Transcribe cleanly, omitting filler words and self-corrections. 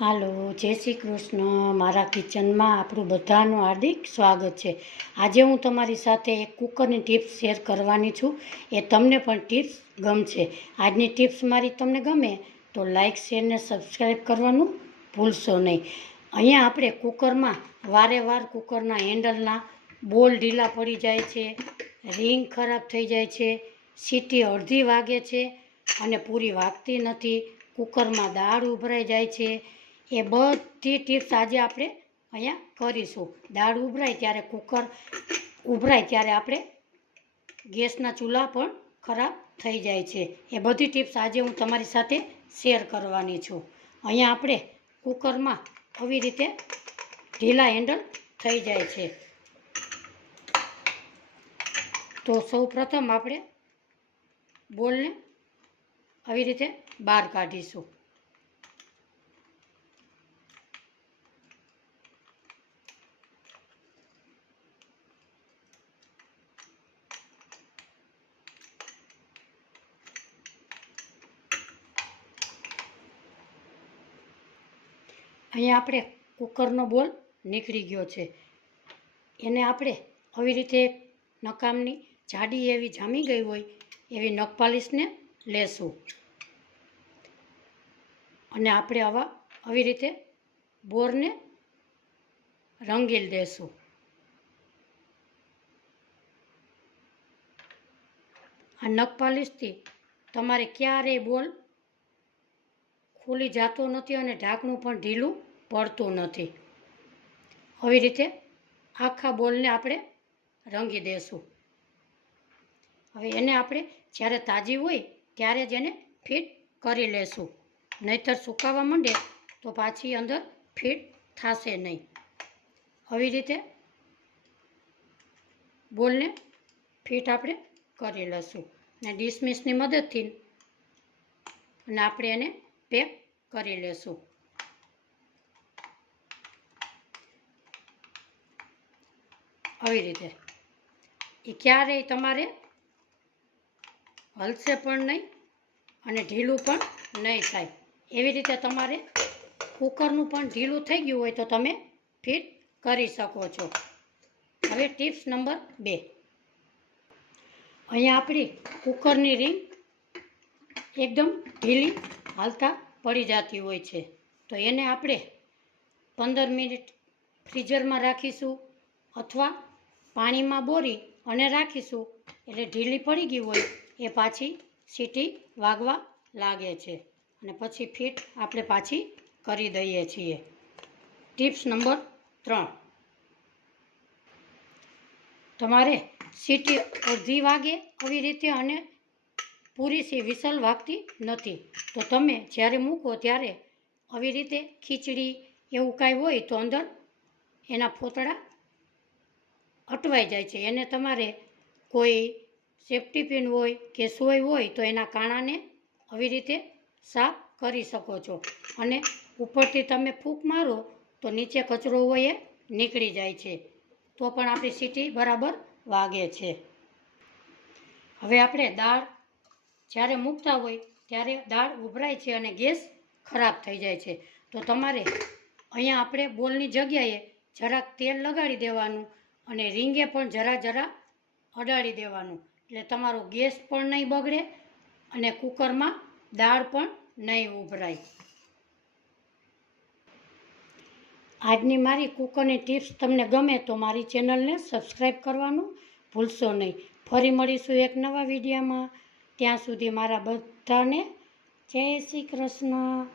હાલો, જય શ્રી કૃષ્ણ. મારા કિચનમાં આપણું બધાનું હાર્દિક સ્વાગત છે. આજે હું તમારી સાથે એક કુકરની ટિપ્સ શેર કરવાની છું. એ તમને પણ ટિપ્સ ગમશે. આજની ટિપ્સ મારી તમને ગમે તો લાઇક, શેર ને સબસ્ક્રાઈબ કરવાનું ભૂલશો નહીં. અહીંયા આપણે કુકરમાં વારે વાર કુકરના હેન્ડલના બોલ ઢીલા પડી જાય છે, રિંગ ખરાબ થઈ જાય છે, સીટી અડધી વાગે છે અને પૂરી વાગતી નથી, કુકરમાં દાળ ઉભરાઈ જાય છે. એ બધી ટિપ્સ આજે આપણે અહીંયા કરીશું. દાળ ઉભરાય ત્યારે કુકર ઉભરાય ત્યારે આપણે ગેસના ચૂલા પણ ખરાબ થઈ જાય છે. એ બધી ટિપ્સ આજે હું તમારી સાથે શેર કરવાની છું. અહીંયા આપણે કુકરમાં આવી રીતે ઢીલા હેન્ડલ થઈ જાય છે. તો સૌ પ્રથમ આપણે બોલને આવી રીતે બહાર કાઢીશું. અહીંયા આપણે કુકરનો બોલ નીકળી ગયો છે. એને આપણે આવી રીતે નકામની જાડી એવી જામી ગઈ હોય એવી નખપાલીશને લેશું અને આપણે આવી રીતે બોરને રંગીલ દેશું. આ નખપાલીશથી તમારે ક્યારેય બોલ ખુલી જતો નથી અને ઢાંકણું પણ ઢીલું પડતું નથી. આવી રીતે આખા બોલને આપણે રંગી દેશું. હવે એને આપણે જ્યારે તાજી હોય ત્યારે જ એને ફિટ કરી લેશું, નહીંતર સુકાવા માંડે તો પાછી અંદર ફિટ થશે નહીં. આવી રીતે બોલને ફિટ આપણે કરી લઈશું અને ડિસમિસની મદદથી અને આપણે એને પેક કરી લેશું. આવી રીતે એ ક્યારેય તમારે હલશે પણ નહીં અને ઢીલું પણ નહીં થાય. એવી રીતે તમારે કુકરનું પણ ઢીલું થઈ ગયું હોય તો તમે ફિટ કરી શકો છો. હવે ટિપ્સ નંબર 2. અહીંયા આપણી કુકરની રિંગ એકદમ ઢીલી હાલતા પડી જતી હોય છે, તો એને આપણે 15 મિનિટ ફ્રીઝરમાં રાખીશું અથવા પાણીમાં બોરી અને રાખીશું. એટલે ઢીલી પડી ગઈ હોય એ પાછી સીટી વાગવા લાગે છે અને પછી ફિટ આપણે પાછી કરી દઈએ છીએ. Tips number 3. તમારે સીટી અડધી વાગે આવી રીતે અને પૂરી સી વિસલ વાગતી નથી, તો તમે જ્યારે મૂકો ત્યારે આવી રીતે ખીચડી એવું કાંઈ હોય તો અંદર એના ફોતળા અટવાઈ જાય છે. એને તમારે કોઈ સેફ્ટી પિન હોય કે સોય હોય તો એના કાણાને આવી રીતે સાફ કરી શકો છો અને ઉપરથી તમે ફૂંક મારો તો નીચે કચરો હોય એ નીકળી જાય છે, તો પણ આપણી સીટી બરાબર વાગે છે. હવે આપણે દાળ જ્યારે મૂકતા હોય ત્યારે દાળ ઉભરાય છે અને ગેસ ખરાબ થઈ જાય છે, તો તમારે અહીંયા આપણે બોલની જગ્યાએ જરાક તેલ લગાડી દેવાનું અને રીંગે પણ જરા અડાડી દેવાનું. એટલે તમારો ગેસ પણ નહીં બગડે અને કુકરમાં દાળ પણ નહીં ઉભરાય. આજની મારી કુકરની ટિપ્સ તમને ગમે તો મારી ચેનલને સબસ્ક્રાઈબ કરવાનું ભૂલશો નહીં. ફરી મળીશું એક નવા વિડીયોમાં. ત્યાં સુધી મારા બધાને જય શ્રી કૃષ્ણ.